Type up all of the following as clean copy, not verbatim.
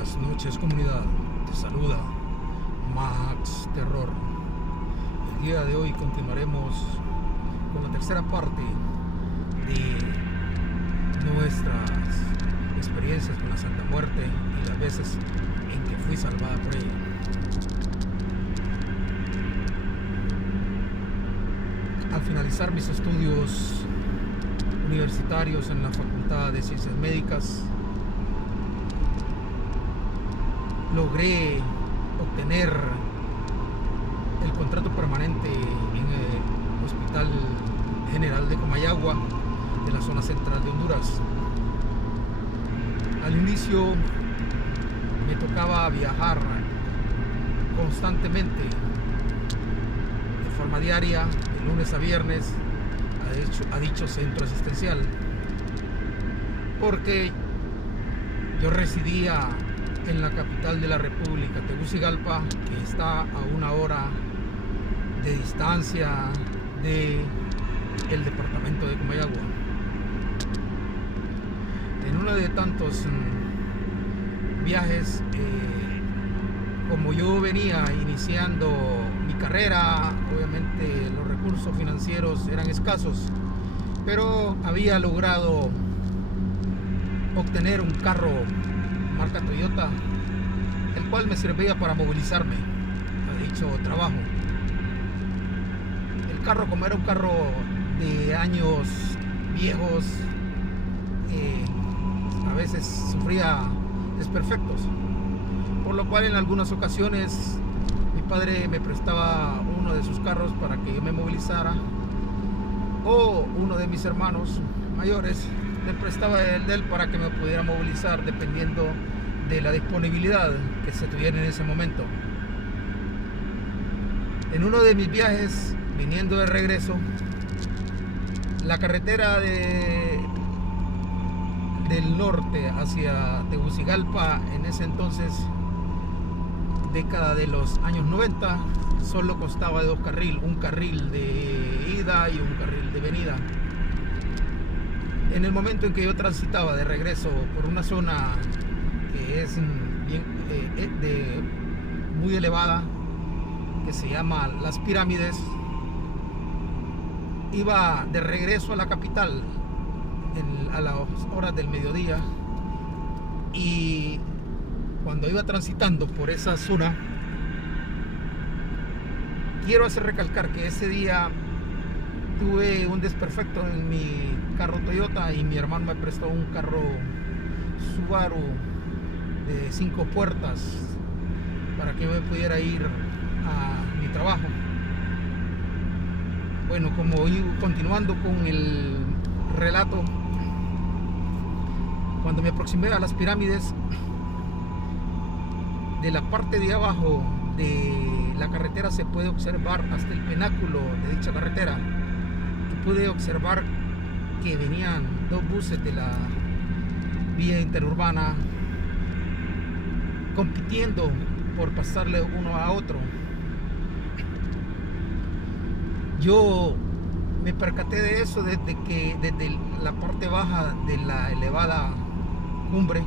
Buenas noches, comunidad. Te saluda Max Terror. El día de hoy continuaremos con la tercera parte de nuestras experiencias con la Santa Muerte y las veces en que fui salvada por ella. Al finalizar mis estudios universitarios en la Facultad de Ciencias Médicas, logré obtener el contrato permanente en el Hospital General de Comayagua, de la zona central de Honduras. Al inicio me tocaba viajar constantemente, de forma diaria, de lunes a viernes, a dicho centro asistencial, porque yo residía en la capital de la República, Tegucigalpa, que está a 1 hora de distancia del departamento de Comayagua. En uno de tantos viajes, como yo venía iniciando mi carrera, obviamente los recursos financieros eran escasos, pero había logrado obtener un carro marca Toyota, el cual me servía para movilizarme a dicho trabajo. El carro, como era un carro de años viejos, a veces sufría desperfectos, por lo cual en algunas ocasiones mi padre me prestaba uno de sus carros para que yo me movilizara, o uno de mis hermanos mayores le prestaba el de él para que me pudiera movilizar, dependiendo de la disponibilidad que se tuviera en ese momento. En uno de mis viajes, viniendo de regreso, la carretera del norte hacia Tegucigalpa, en ese entonces, década de los años 90, solo constaba de 2 carriles, un carril de ida y un carril de venida. En el momento en que yo transitaba de regreso por una zona que es muy elevada, que se llama Las Pirámides, iba de regreso a la capital a las horas del mediodía, y cuando iba transitando por esa zona, quiero hacer recalcar que ese día tuve un desperfecto en mi carro Toyota y mi hermano me prestó un carro Subaru de 5 puertas para que me pudiera ir a mi trabajo. Bueno, como iba continuando con el relato, cuando me aproximé a Las Pirámides, de la parte de abajo de la carretera se puede observar hasta el pináculo de dicha carretera. Pude observar que venían 2 buses de la vía interurbana compitiendo por pasarle uno a otro. Yo me percaté de eso desde la parte baja de la elevada cumbre,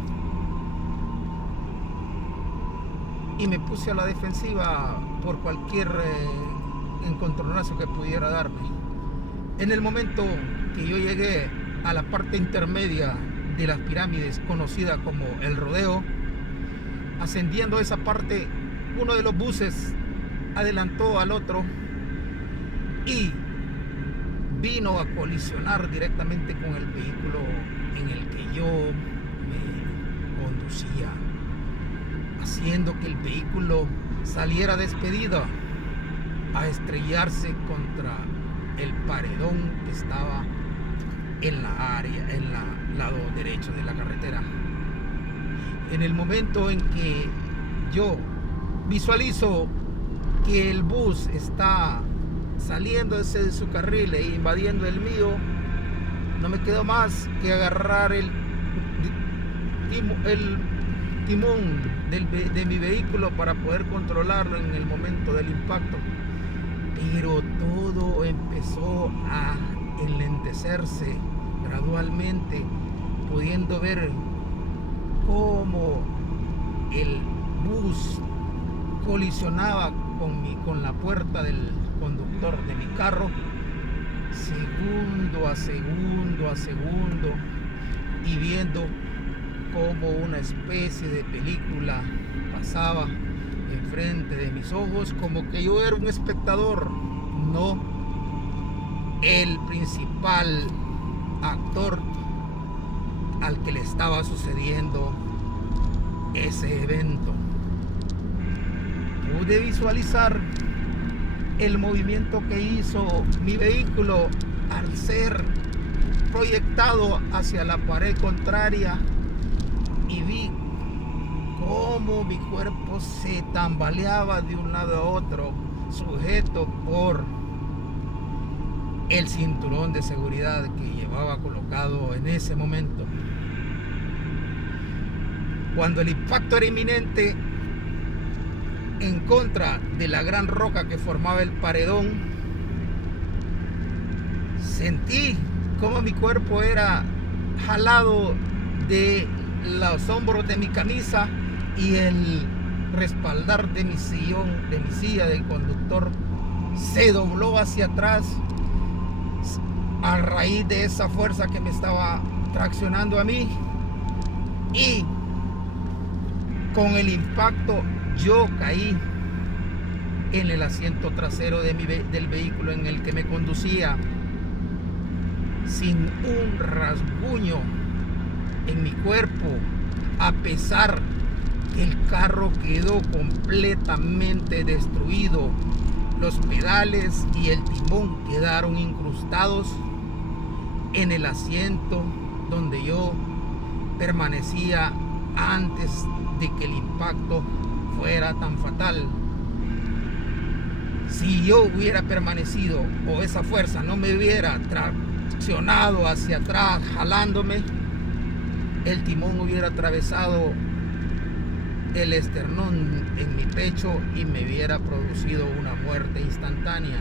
y me puse a la defensiva por cualquier encontronazo que pudiera darme. En el momento que yo llegué a la parte intermedia de Las Pirámides, conocida como El Rodeo, ascendiendo a esa parte, uno de los buses adelantó al otro y vino a colisionar directamente con el vehículo en el que yo me conducía, haciendo que el vehículo saliera despedido a estrellarse contra el paredón que estaba en la área, en el lado derecho de la carretera. En el momento en que yo visualizo que el bus está saliendo de su carril e invadiendo el mío, no me quedó más que agarrar el timón de mi vehículo para poder controlarlo en el momento del impacto. Pero todo empezó a enlentecerse gradualmente, pudiendo ver cómo colisionaba con la puerta del conductor de mi carro, segundo a segundo a segundo, y viendo como una especie de película pasaba enfrente de mis ojos, como que yo era un espectador, no el principal actor al que le estaba sucediendo ese evento. Pude visualizar el movimiento que hizo mi vehículo al ser proyectado hacia la pared contraria, y vi cómo mi cuerpo se tambaleaba de un lado a otro, sujeto por el cinturón de seguridad que llevaba colocado en ese momento. Cuando el impacto era inminente en contra de la gran roca que formaba el paredón, sentí cómo mi cuerpo era jalado de los hombros de mi camisa, y el respaldar de mi sillón, de mi silla del conductor, se dobló hacia atrás a raíz de esa fuerza que me estaba traccionando a mí, y con el impacto yo caí en el asiento trasero del vehículo en el que me conducía, sin un rasguño en mi cuerpo, a pesar que el carro quedó completamente destruido. Los pedales y el timón quedaron incrustados en el asiento donde yo permanecía antes de que el impacto fuera tan fatal. Si yo hubiera permanecido, o esa fuerza no me hubiera traccionado hacia atrás jalándome, el timón hubiera atravesado el esternón en mi pecho y me hubiera producido una muerte instantánea.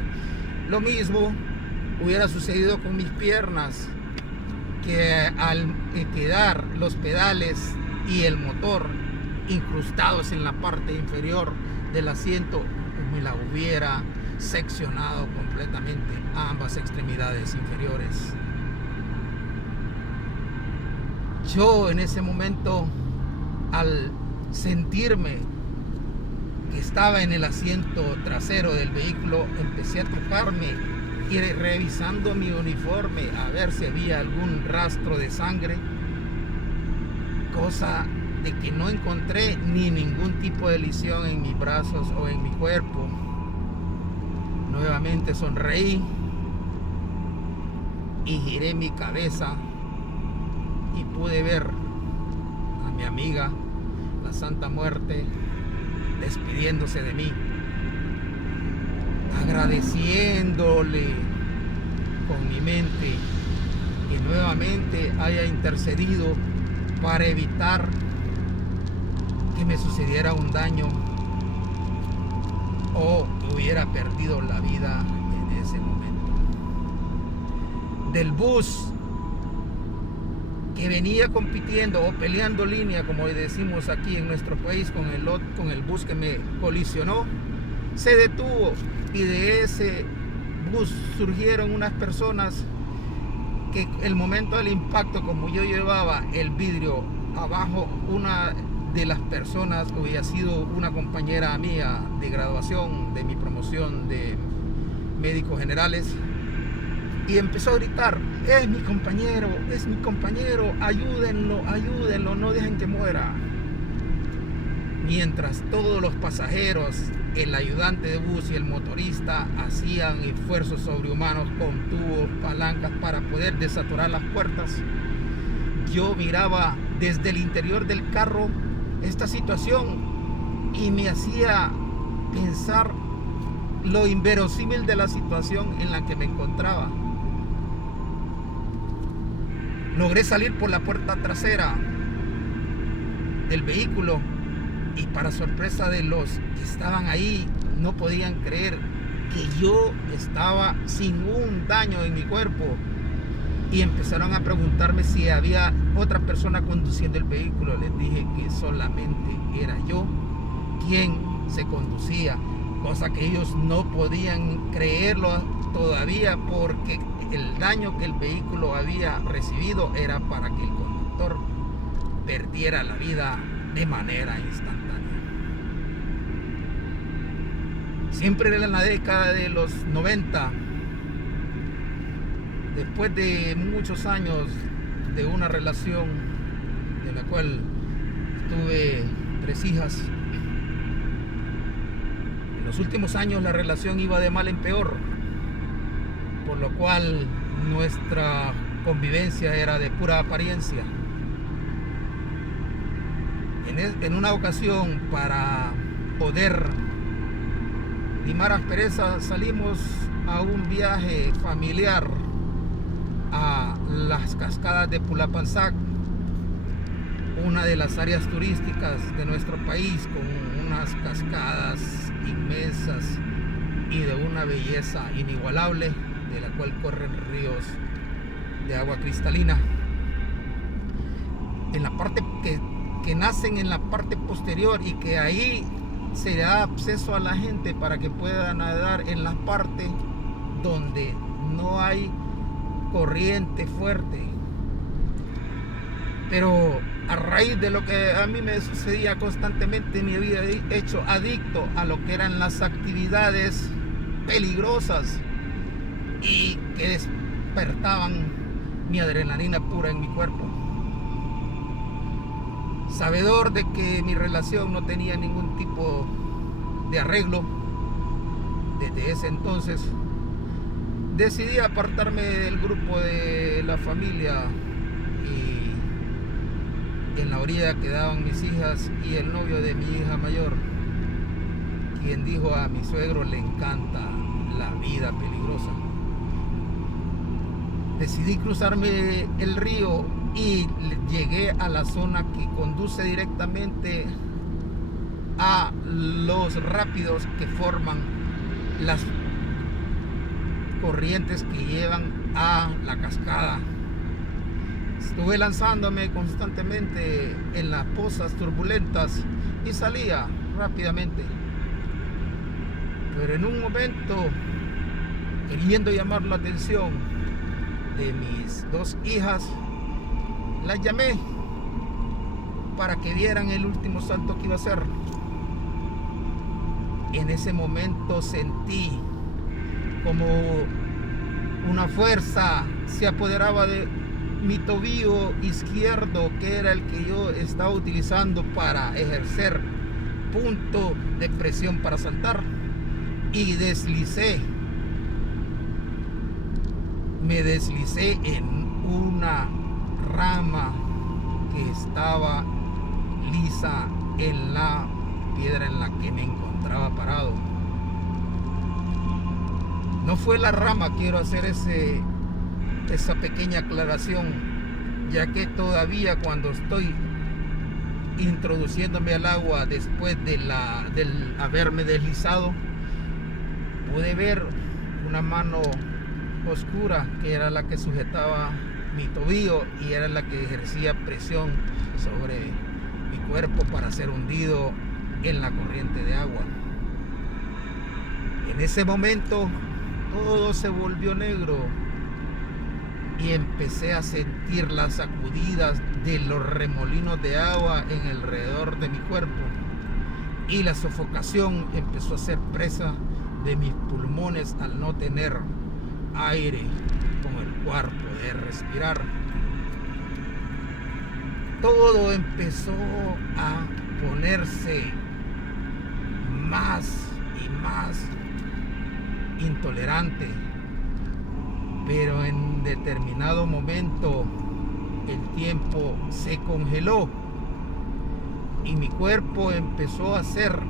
Lo mismo hubiera sucedido con mis piernas, que al quedar los pedales y el motor incrustados en la parte inferior del asiento, me la hubiera seccionado completamente a ambas extremidades inferiores. Yo en ese momento, al sentirme que estaba en el asiento trasero del vehículo, empecé a tocarme y revisando mi uniforme a ver si había algún rastro de sangre, cosa de que no encontré ni ningún tipo de lesión en mis brazos o en mi cuerpo. Nuevamente sonreí y giré mi cabeza y pude ver a mi amiga, la Santa Muerte, despidiéndose de mí, agradeciéndole con mi mente que nuevamente haya intercedido para evitar que me sucediera un daño o hubiera perdido la vida en ese momento. Del bus que venía compitiendo o peleando línea, como decimos aquí en nuestro país, con el bus que me colisionó, se detuvo, y de ese bus surgieron unas personas que el momento del impacto, como yo llevaba el vidrio abajo, una de las personas había sido una compañera mía de graduación de mi promoción de médicos generales, y empezó a gritar: es mi compañero, ayúdenlo, ayúdenlo, no dejen que muera. Mientras todos los pasajeros, el ayudante de bus y el motorista hacían esfuerzos sobrehumanos con tubos, palancas para poder desatorar las puertas, yo miraba desde el interior del carro esta situación y me hacía pensar lo inverosímil de la situación en la que me encontraba. Logré salir por la puerta trasera del vehículo, y para sorpresa de los que estaban ahí, no podían creer que yo estaba sin un daño en mi cuerpo, y empezaron a preguntarme si había otra persona conduciendo el vehículo. Les dije que solamente era yo quien se conducía, cosa que ellos no podían creerlo todavía, porque el daño que el vehículo había recibido era para que el conductor perdiera la vida de manera instantánea. Siempre en la década de los 90, después de muchos años de una relación de la cual tuve 3 hijas, en los últimos años la relación iba de mal en peor, por lo cual nuestra convivencia era de pura apariencia. En una ocasión, para poder limar asperezas, salimos a un viaje familiar a las cascadas de Pulapanzac, una de las áreas turísticas de nuestro país, con unas cascadas inmensas y de una belleza inigualable, de la cual corren ríos de agua cristalina. En la parte que nacen en la parte posterior, y que ahí se da acceso a la gente para que pueda nadar en la parte donde no hay corriente fuerte. Pero a raíz de lo que a mí me sucedía constantemente, me había hecho adicto a lo que eran las actividades peligrosas y que despertaban mi adrenalina pura en mi cuerpo. Sabedor de que mi relación no tenía ningún tipo de arreglo, desde ese entonces decidí apartarme del grupo de la familia, y en la orilla quedaban mis hijas y el novio de mi hija mayor, quien dijo: a mi suegro le encanta la vida peligrosa. Decidí cruzarme el río y llegué a la zona que conduce directamente a los rápidos que forman las corrientes que llevan a la cascada. Estuve lanzándome constantemente en las pozas turbulentas y salía rápidamente, pero en un momento, queriendo llamar la atención de mis 2 hijas, las llamé para que vieran el último salto que iba a hacer. En ese momento sentí como una fuerza se apoderaba de mi tobillo izquierdo, que era el que yo estaba utilizando para ejercer punto de presión para saltar, y me deslicé en una rama que estaba lisa en la piedra en la que me encontraba parado. No fue la rama, quiero hacer esa pequeña aclaración, ya que todavía cuando estoy introduciéndome al agua después del haberme deslizado, pude ver una mano oscura que era la que sujetaba mi tobillo y era la que ejercía presión sobre mi cuerpo para ser hundido en la corriente de agua. En ese momento todo se volvió negro y empecé a sentir las sacudidas de los remolinos de agua en alrededor de mi cuerpo, y la sofocación empezó a ser presa de mis pulmones al no tener aire con el cual poder respirar. Todo empezó a ponerse más y más intolerante, pero en determinado momento el tiempo se congeló y mi cuerpo empezó a ser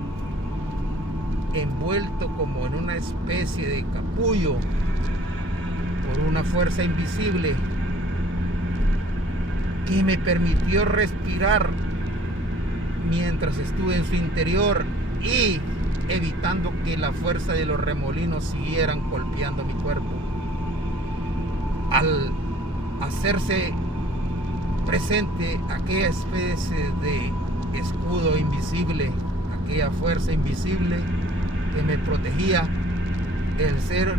envuelto como en una especie de capullo por una fuerza invisible que me permitió respirar mientras estuve en su interior y evitando que la fuerza de los remolinos siguieran golpeando mi cuerpo. Al hacerse presente aquella especie de escudo invisible, aquella fuerza invisible que me protegía, el ser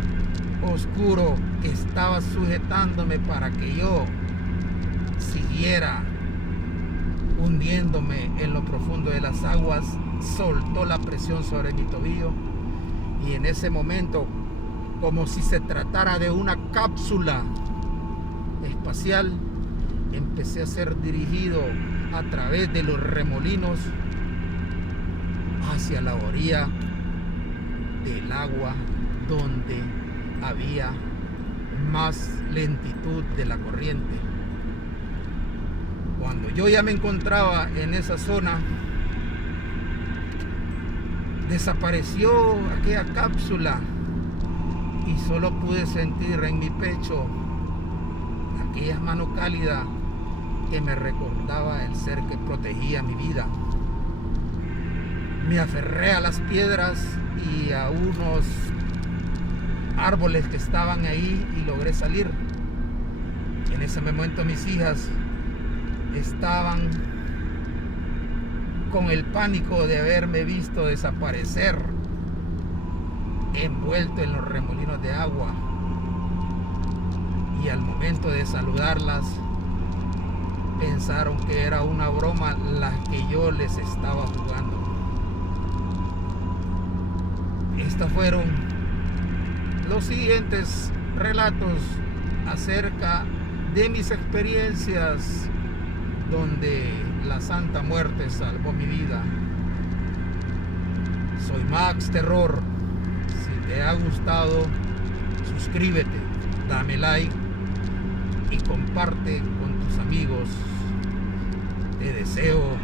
oscuro que estaba sujetándome para que yo siguiera hundiéndome en lo profundo de las aguas, soltó la presión sobre mi tobillo, y en ese momento, como si se tratara de una cápsula espacial, empecé a ser dirigido a través de los remolinos hacia la orilla del agua, donde había más lentitud de la corriente. Cuando yo ya me encontraba en esa zona, desapareció aquella cápsula y solo pude sentir en mi pecho aquella mano cálida que me recordaba el ser que protegía mi vida. Me aferré a las piedras y a unos árboles que estaban ahí y logré salir. En ese momento mis hijas estaban con el pánico de haberme visto desaparecer envuelto en los remolinos de agua, y al momento de saludarlas pensaron que era una broma la que yo les estaba jugando. Estos fueron los siguientes relatos acerca de mis experiencias donde la Santa Muerte salvó mi vida. Soy Max Terror. Si te ha gustado, suscríbete, dame like y comparte con tus amigos. Te deseo